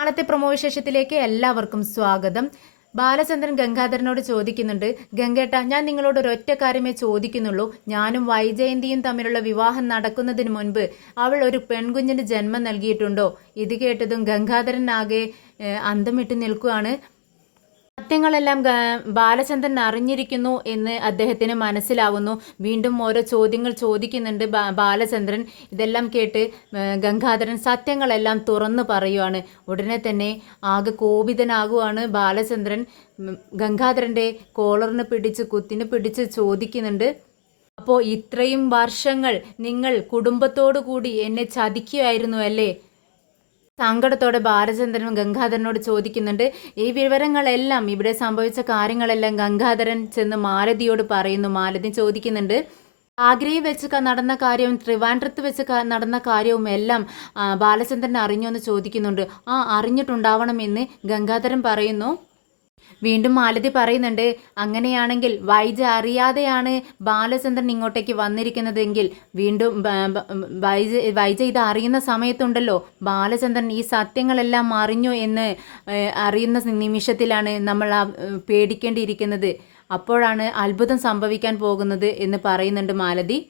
നാളത്തെ പ്രൊമോ വിശേഷത്തിലേക്ക് എല്ലാവർക്കും സ്വാഗതം. ബാലചന്ദ്രൻ ഗംഗാധരനോട് ചോദിക്കുന്നുണ്ട്, ഗംഗേട്ട, ഞാൻ നിങ്ങളോട് ഒരൊറ്റ കാര്യമേ ചോദിക്കുന്നുള്ളൂ. ഞാനും വൈജയന്തിയും തമ്മിലുള്ള വിവാഹം നടക്കുന്നതിന് മുൻപ് അവൾ ഒരു പെൺകുഞ്ഞിന് ജന്മം നൽകിയിട്ടുണ്ടോ? ഇത് കേട്ടതും ഗംഗാധരൻ ആകെ അന്തം വിട്ട് നിൽക്കുകയാണ്. സത്യങ്ങളെല്ലാം ബാലചന്ദ്രൻ അറിഞ്ഞിരിക്കുന്നു എന്ന് അദ്ദേഹത്തിന് മനസ്സിലാവുന്നു. വീണ്ടും ഓരോ ചോദ്യങ്ങൾ ചോദിക്കുന്നുണ്ട് ബാലചന്ദ്രൻ. ഇതെല്ലാം കേട്ട് ഗംഗാധരൻ സത്യങ്ങളെല്ലാം തുറന്നു പറയുവാണ്. ഉടനെ തന്നെ ആകെ കോപിതനാകുവാണ് ബാലചന്ദ്രൻ. ഗംഗാധരൻ്റെ കോളറിന് പിടിച്ച് കുത്തിന് പിടിച്ച് ചോദിക്കുന്നുണ്ട്, അപ്പോൾ ഇത്രയും വർഷങ്ങൾ നിങ്ങൾ കുടുംബത്തോടു കൂടി എന്നെ ചതിക്കുകയായിരുന്നു അല്ലേ? സങ്കടത്തോടെ ബാലചന്ദ്രനും ഗംഗാധരനോട് ചോദിക്കുന്നുണ്ട്. ഈ വിവരങ്ങളെല്ലാം, ഇവിടെ സംഭവിച്ച കാര്യങ്ങളെല്ലാം ഗംഗാധരൻ ചെന്ന് മാലതിയോട് പറയുന്നു. മാലതി ചോദിക്കുന്നുണ്ട്, ആഗ്രയിൽ വെച്ച് നടന്ന കാര്യവും ട്രിവാൻഡ്രത്ത് വെച്ച് നടന്ന കാര്യവും എല്ലാം ബാലചന്ദ്രൻ അറിഞ്ഞോ എന്ന് ചോദിക്കുന്നുണ്ട്. അറിഞ്ഞിട്ടുണ്ടാവണമെന്ന് ഗംഗാധരൻ പറയുന്നു. വീണ്ടും മാലതി പറയുന്നുണ്ട്, അങ്ങനെയാണെങ്കിൽ വൈജ അറിയാതെയാണ് ബാലചന്ദ്രൻ ഇങ്ങോട്ടേക്ക് വന്നിരിക്കുന്നതെങ്കിൽ വീണ്ടും വൈജ ഇത് അറിയുന്ന സമയത്തുണ്ടല്ലോ, ബാലചന്ദ്രൻ ഈ സത്യങ്ങളെല്ലാം അറിഞ്ഞു എന്ന് അറിയുന്ന നിമിഷത്തിലാണ് നമ്മൾ പേടിക്കേണ്ടിയിരിക്കുന്നത്. അപ്പോഴാണ് അത്ഭുതം സംഭവിക്കാൻ പോകുന്നത് എന്ന് പറയുന്നുണ്ട് മാലതി.